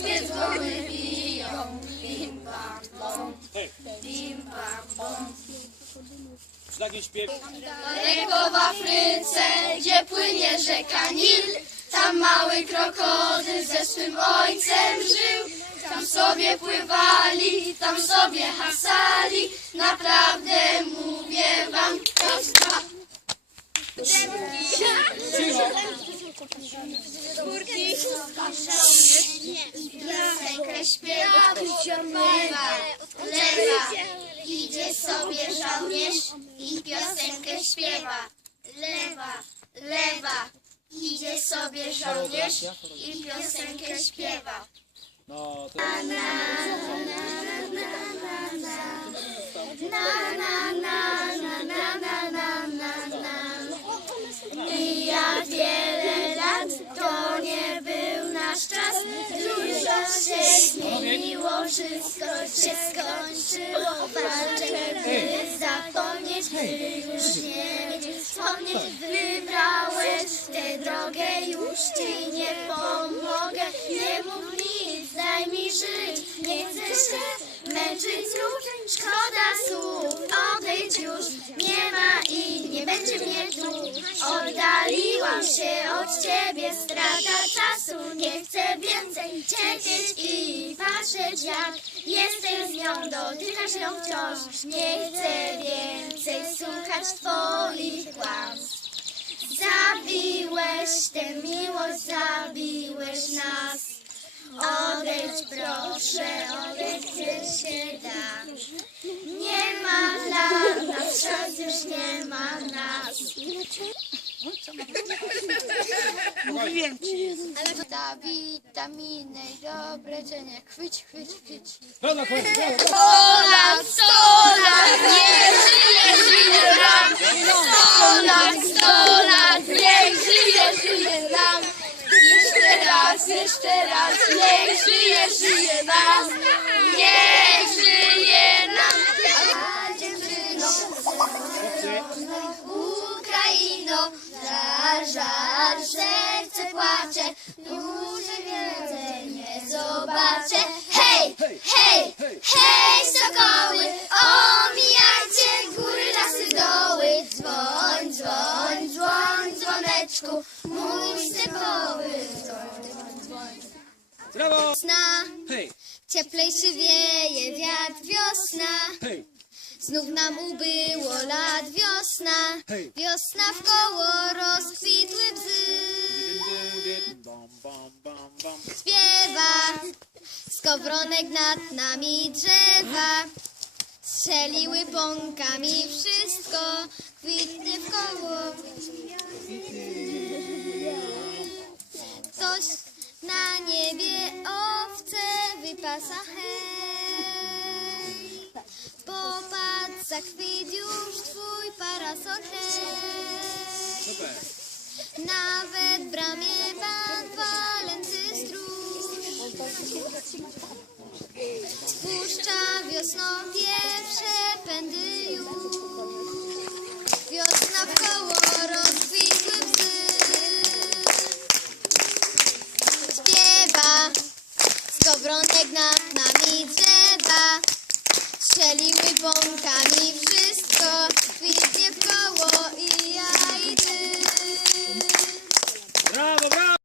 Wszystkie dzwony biją, bim bam bom, bim bam bom. Daleko w Afryce, gdzie płynie rzeka Nil, tam mały krokodyl ze swym ojcem żył. Tam sobie pływali, tam sobie hasali, naprawdę mu żołnierz i piosenkę śpiewa. Lewa, lewa, idzie sobie żołnierz i piosenkę śpiewa. No, to Na, na, na, na, na, wszystko się skończyło. Walczę, by zapomnieć, by już nie mieć wspomnieć. Wybrałeś tę drogę, już ci nie pomogę. Nie mów nic, daj mi żyć, nie chcę się męczyć znów. Szkoda słów, odejdź już, nie ma i nie będzie mnie tu. Oddaliłam się od ciebie, strata czasu, nie chcę więcej cierpieć i patrzeć jak jesteś z nią, dotykasz ją wciąż. Nie chcę więcej słuchać twoich kłamstw. Zabiłeś tę miłość, zabiłeś nas. Odejdź proszę, odejdź się da. Nie nas już nie ma nas. Mówiłem ci. Da witaminy dobre cienie, chwyć, chwyć, chwyć. no, no, koniec, koniec. Sto lat, niech żyje, żyje nam. Sto lat, sto lat, niech żyje, żyje nam. Jeszcze raz, jeszcze raz, niech żyje, żyje nam. Żar, serce płacze, już więcej nie zobaczę. Hej, hej, hej, sokoły, omijajcie góry, lasy, doły. Dzwoń, dzwoń, dzwoń, dzwoneczku, mój stepowy. Dzwoń, dzwoń, dzwoń. Brawo! Sna, Hej, cieplejszy wieje wiatr, wiosna. hej, Znów nam ubyło lat wiosna, wiosna w koło rozkwitły bzy. Śpiewa skowronek nad nami drzewa, strzeliły pąkami wszystko, kwitnie w koło. Ktoś na niebie owce wypasa hej. zakwit już twój parasol Nawet bramie pan Walenty stróż. Spuszcza wiosną pierwsze pędy już. Wiosna w koło roz... bom caminho.